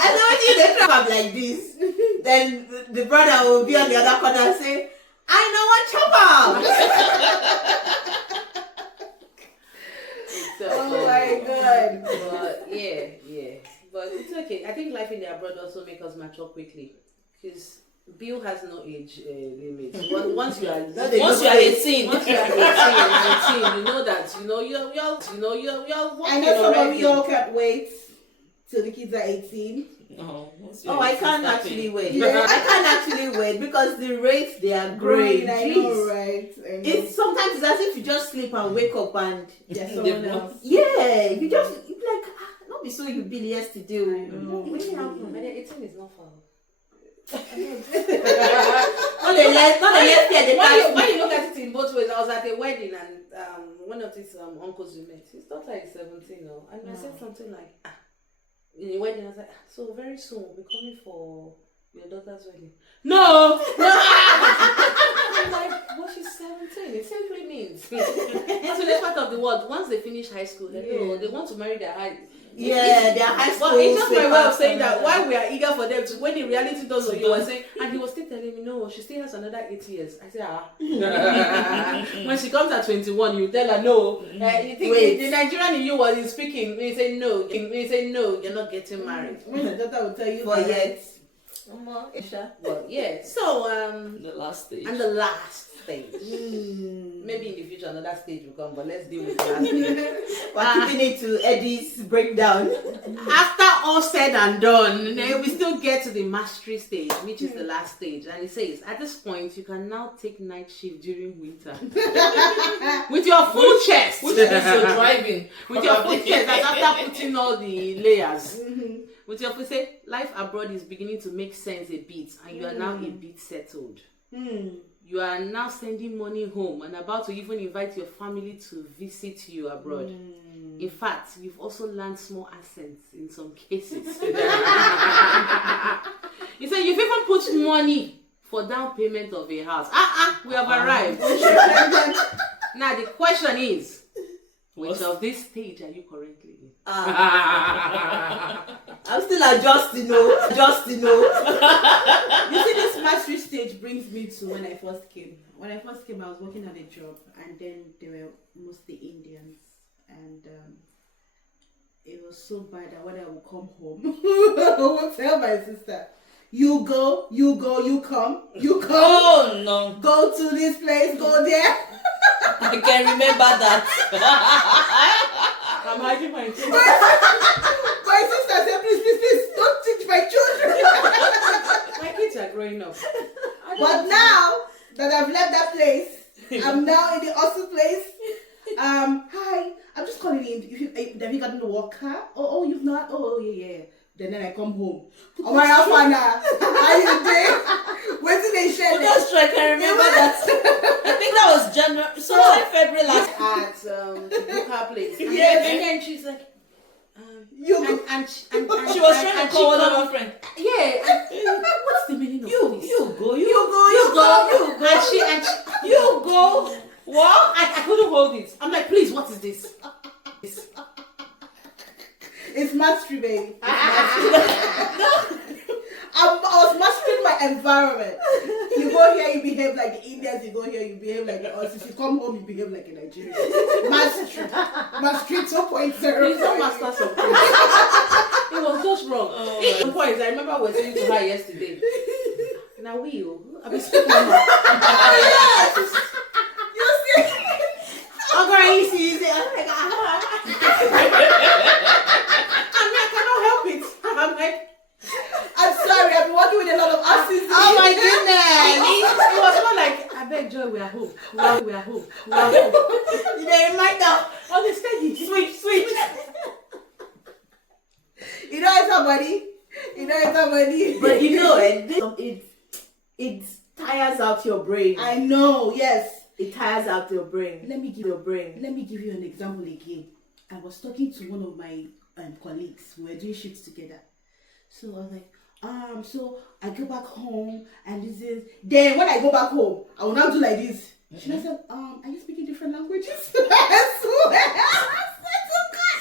And then when you trap up like this, then the brother will be on the other corner and say, I know one chopper. Oh my god. But yeah. But it's okay. I think life in the abroad also makes us mature quickly. Because Bill has no age limit. Once you are Once you are 18, once you are 18, 19, you know that you're I working know some of already. y'all can't wait till the kids are 18. Oh, I can't actually wait. Yeah. I can't actually wait because the rates they are great. I know, right? I know. It's sometimes it's as if you just sleep and wake up and There's someone else. yeah, you like not be so you be yesterday. know. When it happen. But 18 is not far. Not the last year they When you look at it in both ways, I was at a wedding and one of these uncles we met, his daughter is 17 now, and I said something like, in the wedding, I was like, so very soon we'll be coming for your daughter's wedding. No! I'm like, but she's 17. It simply means. So this part of the world, once they finish high school, they want to marry their high. Yeah, their high school. Well, it's just my way of saying that why we are eager for them to, when in reality does what you were saying, and he was still telling me, no, she still has another 8 years. I said, when she comes at 21, you tell her, no. You think the Nigerian in you was speaking, he say no, you're not getting married. When your daughter will tell you For that. yet. Well, yeah. So, the last stage. and the last stage. Maybe in the future another stage will come, but let's deal with the last stage. We're keeping it to Eddie's breakdown. After all said and done, then we still get to the mastery stage, which is the last stage. And it says, at this point, you can now take night shift during winter. With your full chest. Which means you're driving. With your full chest. That's after putting all the layers. With your full say, life abroad is beginning to make sense a bit. And you are now a bit settled. You are now sending money home and about to even invite your family to visit you abroad. In fact, you've also learned small accents in some cases. You say you've even put money for down payment of a house. We have arrived. Now the question is, which of this stage are you currently in? I'm still adjusting, You see, this mastery stage brings me to when I first came. When I first came, I was working at a job, and then they were mostly Indians, and it was so bad that when I would come home, I would tell my sister, you go, you come. Oh no! Go to this place, go there. I can remember that. I'm hiding my kids. My sister said, please, don't teach my children. My kids are growing up. But now that I've left that place, I'm now in the awesome place. Hi, I'm just calling in. Have you gotten a walk car? Oh, you've not? Oh, yeah. Then I come home. Oh my God, how you doing? Where did they share That's true. I can remember that. I think that was January, sometime February last. At the car place. And Yeah. then she's like, You and She was trying to call one of her friends. Yeah. What's the meaning of this? You go. And she You go. What? I couldn't hold it. I'm like, please, what is this? It's mastery, baby. I was mastering my environment. You go here, you behave like the Indians. You go here, you behave like the Aussies. You come home, you behave like a Nigerian. Mastery 2.0. Please don't master something. It was just wrong. At one point, I remember we were saying to her yesterday. Now I've been speaking to her. Yes. You see? I'm going to use it. Oh my God. I cannot help it. I'm like, I'm sorry, I've been working with a lot of Aussies. Oh my goodness. it was not like, I beg Joy, we are home. We are home. You didn't remind them. On the steady. Switch. You know it's somebody. But you know, it tires out your brain. I know, yes. It tires out your brain. Let me give you an example again. I was talking to one of my colleagues. We were doing shifts together. So I was like, so I go back home and this is. Then when I go back home, I will now do like this. She said, are you speaking different languages? I swear to God.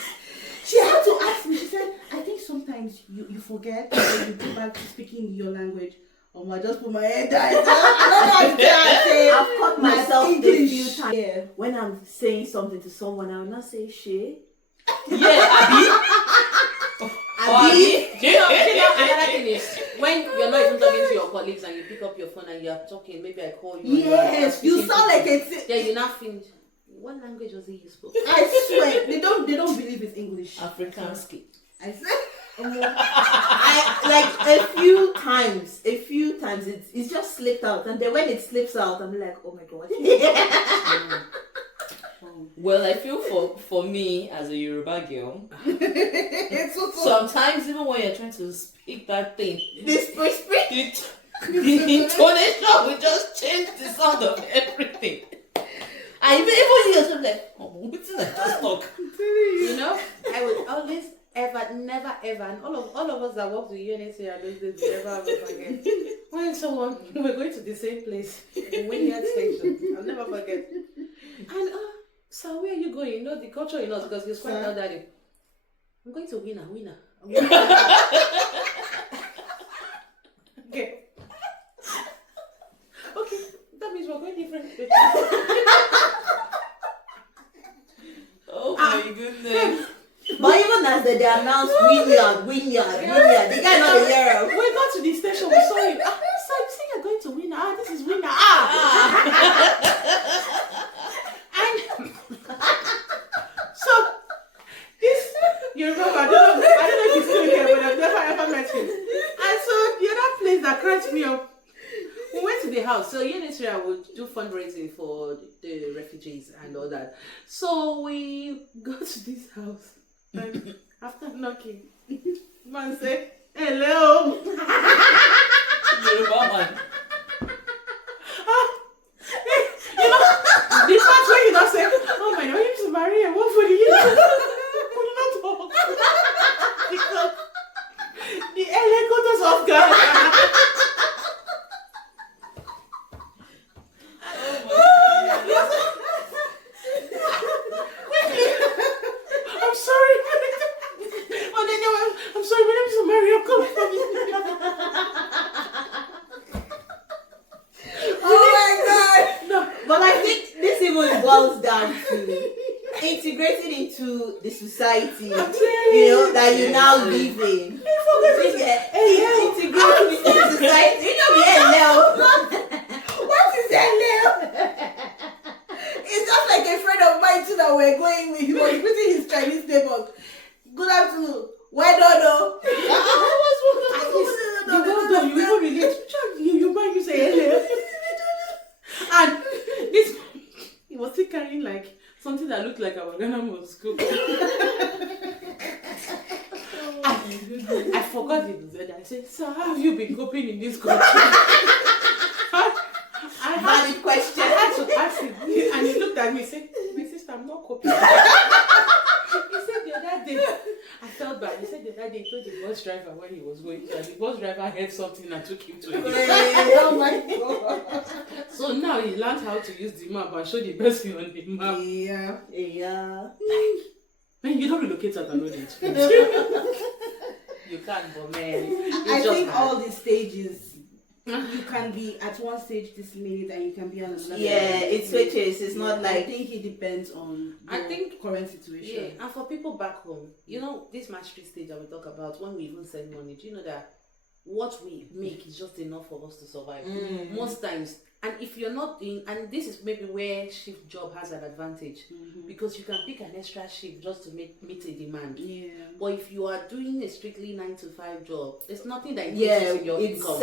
She had to ask me. She said, I think sometimes you forget when you go back to speaking your language. I just put my head down. I don't know how to say. I've caught myself a few times. Yeah. When I'm saying something to someone, I will not say shit. Yeah, Abby. And Another thing is when you're not even talking to your colleagues and you pick up your phone and you're talking, maybe I call you. Yes, you sound like yeah, you're not finished. What language was it you spoke? I swear, they don't believe it's English. Afrikaanski. I said, I like a few times it's just slipped out, and then when it slips out, I'm like, oh my god. Well, I feel for me as a Yoruba girl, it's so sometimes even when you're trying to speak that thing, This the intonation will just change the sound of everything. I even yourself like, oh, what did I just talk? You know, I would always never ever, and all of us that work with UNHCR are those days never ever forget. When someone we're going to the same place, when you had station, I'll never forget. And so where are you going? You know the culture in us because he's quite elderly. I'm going to winner. Okay. Okay, that means we're going different places. Oh my goodness. But even as they announced Vineyard, the guy not a hero. We got to the station, we saw him. So you say you're going to winner. This is winner. And so this you remember, I don't know if he's still here, but I've never ever met him. And so the other place that cracked me up, we went to the house. So UNHCR would do fundraising for the refugees and all that. So we got to this house. And after knocking, man said, hello. Yoruba man. You know, the part where you don't say, oh my name is Maria, what for you? Could not talk. Because the LA got us off guard. I'm sorry. Oh, then they were, I'm sorry, my name is Maria, I'm coming from Oh my god! No. But I think this even boils down to integrating into the society, that you now live in. Integrating into the society. You know me, hello. What is that? It's just like a friend of mine too that we're going with. He was greeting his Chinese neighbors. Good afternoon. Well done, no. You don't relate. You might you say hello. And this, he was still carrying like something that looked like our Ghana mosquito. I forgot it was there. I said, so how have you been coping in this country? Valid question. I had to ask him. And he looked at me and said, my sister, I'm not coping. He said the other day, I felt bad. He said the other day he told the bus driver when he was going, and the bus driver heard something and took him to a Oh my god. So now he learned how to use the map and show the person on the map. Yeah. Man, you don't relocate at another age. You can't, but man. I think all the stages, you can be at one stage this minute and you can be on another. Yeah, it switches. It's not I like. think it depends on the current situation. Yeah, and for people back home, you know, this mastery stage that we talk about, when we even send money, do you know that what we make is just enough for us to survive? Most times. And if you're not doing, and this is maybe where shift job has an advantage, because you can pick an extra shift just to meet a demand. Yeah. But if you are doing a strictly 9-to-5 job, there's nothing that increases in your income.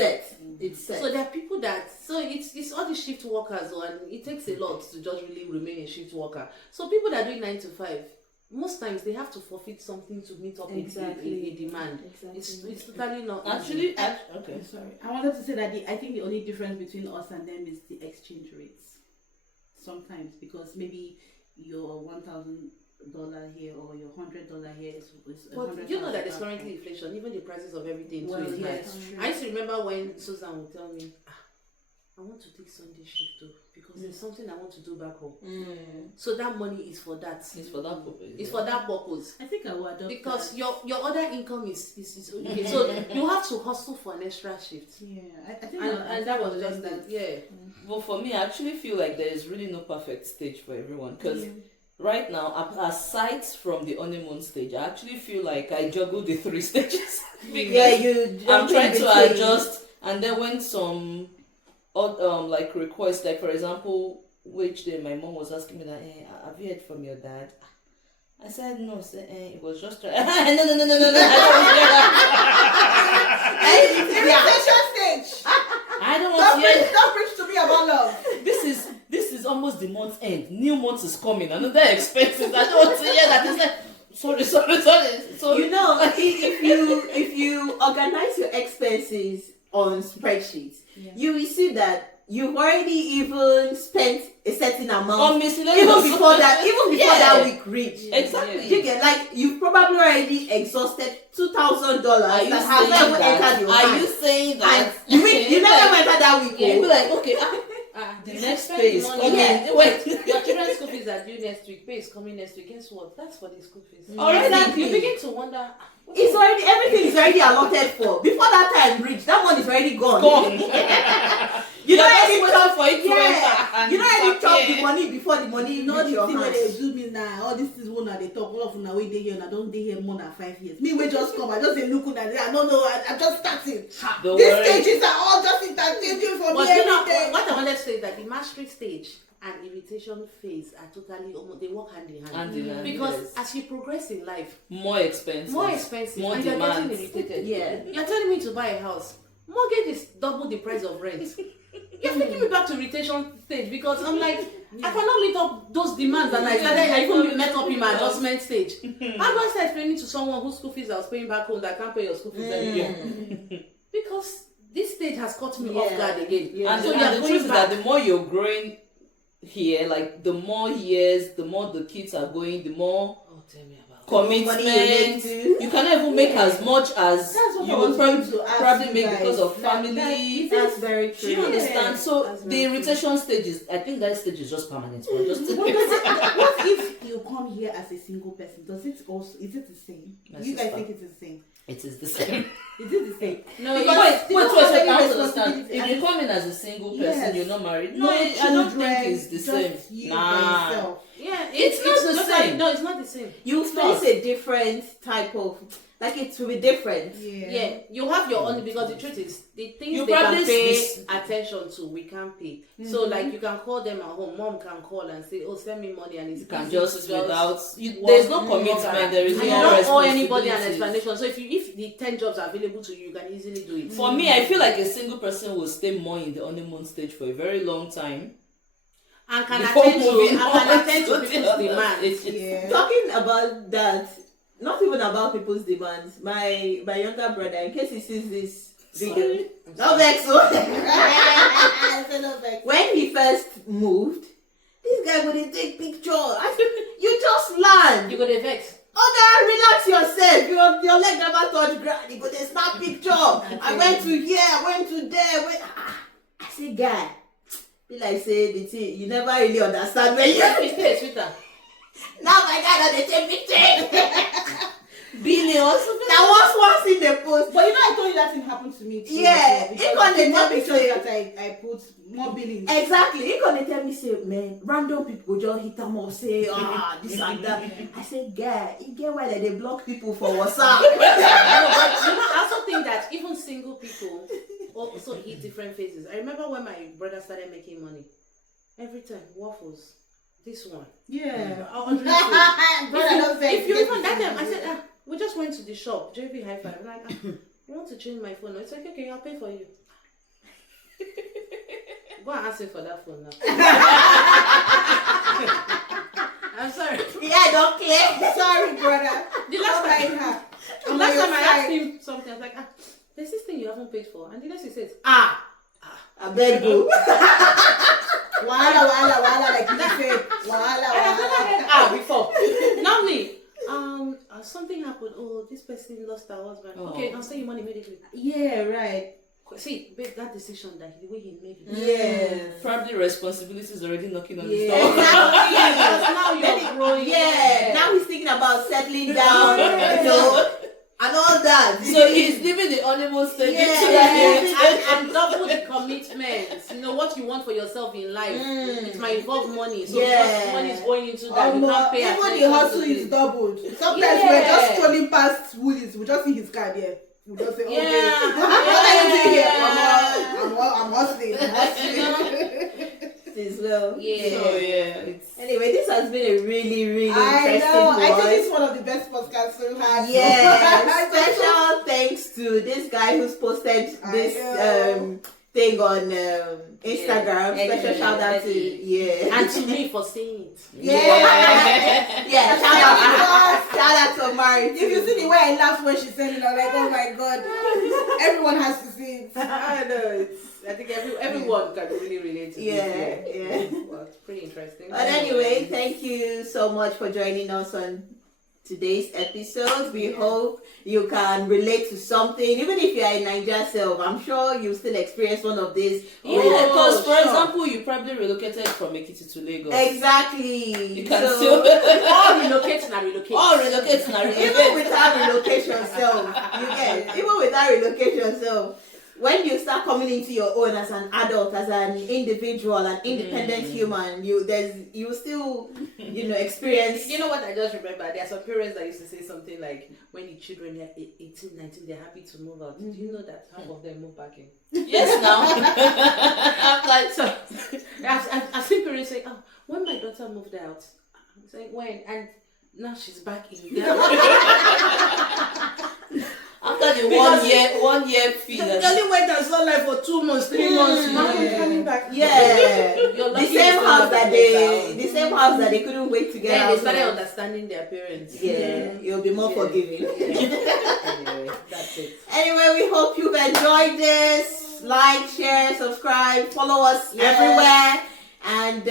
It's set. So there are people that, so it's all the shift workers, and it takes a lot to just really remain a shift worker. So people that are doing 9-to-5, most times they have to forfeit something to meet up with a demand. Exactly. It's totally not Actually, easy. okay. Sorry, I wanted to say that I think the only difference between us and them is the exchange rates. Sometimes, because maybe your $1,000 here or your $100 here is But you know that there's currently inflation, even the prices of everything too is high. True. I used to remember when Susan would tell me, I want to take Sunday shift too, because there's something I want to do back home. So that money is for that. It's for that purpose. It's for that purpose. I think I will adopt Because that. your other income is okay. So you have to hustle for an extra shift. Yeah, I think And that was just that. Yeah. Well, for me, I actually feel like there is really no perfect stage for everyone because right now, aside from the honeymoon stage, I actually feel like I juggle the 3 stages. Because I'm trying to adjust, and then when some like requests, like for example, which day my mom was asking me that, have you heard from your dad? I said no. It was just no. I don't want to hear Relationship stage. I don't want to hear. Don't preach to me about love. This is almost the month end. New month is coming. Another expenses. I don't want to hear that. It's like sorry. So you know, if you organize your expenses on spreadsheets, you will see that you've already even spent a certain amount even before that week reached. Exactly. You get, like, you've probably already exhausted $2,000 that has never entered your hand. Are you saying that? And you never entered that week. Yeah, be like, okay, the next pay is coming. Wait, your children's school fees are due next week. Pay is coming next week. Guess what? That's for the school fees. Exactly. You begin to wonder. It's already, everything is already allotted for. Before that time reached, that money is already gone. You know any chop for it. You know any chop the money before the money. You know the your thing where hands. they do me now. All this is one that they talk. All of una wey dey here, and I don't dey here more than 5 years. Me we just come. I just say look una. I don't know. I'm just starting. These stages are all just interchanging for me every day. What I wanted to say is that the mastery stage and irritation phase are totally almost, they work hand in hand. Because as you progress in life, more expensive, more and you're getting irritated. You're telling me to buy a house. Mortgage is double the price of rent. You're taking me back to irritation stage because I'm like, I cannot meet up those demands that I even met up in my adjustment stage. How do I start explaining to someone whose school fees I was paying back home that I can't pay your school fees anymore? Because this stage has caught me off guard again. And so the truth is that the more you're growing here, like the more years, the more the kids are going, the more commitment. You cannot even make as much as you would probably make because of family. That's very true. Do you understand? So the irritation stage is, I think that stage is just permanent. What if you come here as a single person? Is it the same? You guys think it's the same? It is the same. Is it the same? No, wait, I don't understand. If you come in as a single person, you're not married. No, I don't think it's the same. Nah. Yeah, it's not the same. No, it's not the same. You face a different type of, like, it will be different. Yeah, you have your own, because the truth is, the things you they can pay attention to, we can't pay. So, like, you can call them at home. Mom can call and say, "Oh, send me money," and you can just without. There's no commitment. There is no responsibility. You don't owe anybody an explanation. So, if the 10 jobs are available to you, you can easily do it. For me, I feel like a single person will stay more in the honeymoon stage for a very long time. And can attend to people's demands. Talking about that, not even about people's demands. My younger brother, in case he sees this video, no vex. When he first moved, this guy would take picture. I said, you just land. You go to vex. Relax yourself. Your leg never touch ground. You go to snap picture. I went to here. I went to there. I said, guy. Like say the thing, you never really understand when you Twitter. Now my guy don't take picture. Billions. That was once in the post. But you know, I told you that thing happened to me too. Yeah, it on the more pictures that I put more billings. Exactly. He gonna tell me say, man, random people just hit them up, say this and that. I say, guy, you get why they block people for WhatsApp. But I also think that even single people also hit different phases. I remember when my brother started making money. Every time, waffles. This one. Yeah. If you even that time, I said, we just went to the shop, JV High Five. I'm like, you want to change my phone? It's like, okay, I'll pay for you. Go and ask him for that phone now. I'm sorry. Yeah, don't clear. Sorry, brother. The last time I asked him something, I was like, there's this thing you haven't paid for. And the next he says, I beg you. Wala, like you said. Wala. Before. Now me. Something happened. Oh, this person lost her husband. Oh. Okay, I'll send you money immediately. Yeah, right. See, babe, that decision, that the way he made it. Yeah. Probably responsibility is already knocking on the door. Exactly. Because now you're growing. Yeah. Now he's thinking about settling down. You know, and all that. So he's leaving the honeymoon stage Yeah. so that And double the commitment. You know what you want for yourself in life. It might involve money. So Yeah. because money is going into that, you can't pay Even attention the hustle to is it. doubled. Sometimes Yeah. we're just scrolling past Woolies. We just see his card here. We just say, okay, Yeah. what are you doing here? Yeah. I'm hustling. I'm hustling. As well. Yeah. So yeah, Anyway, this has been a really, really I interesting know. one. I think it's one of the best podcasts we've had. Yeah, special thanks to this guy who's posted this thing on Instagram. Yeah. Special shout out to And to me for saying it. yeah. Shout out to Mari. If you see the way I laughed when she said it, I'm like, oh my god, everyone has to see it. I know. I think everyone can really relate to this. Yeah. Well, it's pretty interesting. But anyway, thank you so much for joining us on today's episode. We hope you can relate to something, even if you are in Nigeria self. I'm sure you still experience one of these. yeah, because for example, you probably relocated from Ekiti to Lagos. Exactly. You can still all relocate and relocate. all relocate and even relocate. without relocation self, you get even without relocation self. When you start coming into your own as an adult, as an individual, an independent human, you still experience. You know what I just remember? There are some parents that used to say something like, when the children are 18, 19, they're happy to move out. Did you know that half of them move back in? Yes, now. I'm like, So I've seen parents say, oh, when my daughter moved out, I'm saying, when? And now she's back in. after the Because- 1 year fee. They only went and saw life for 2 months, 3 months. Now I'm coming back. Yeah, You're the lucky same you still house have that a the place same house that they couldn't wait to get Then out they started of. understanding their parents. Yeah, you'll be more Yeah. forgiving. Anyway, that's it. Anyway, we hope you've enjoyed this. Like, share, subscribe, follow us Yes. everywhere. And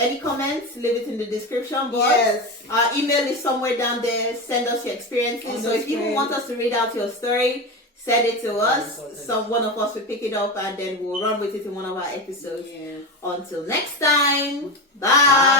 any comments, leave it in the description box. Yes. Our email is somewhere down there. Send us your experiences. On So the if you screen. want us to read out your story, send it to us. Important. One of us will pick it up and then we'll run with it in one of our episodes. Yeah. Until next time, bye.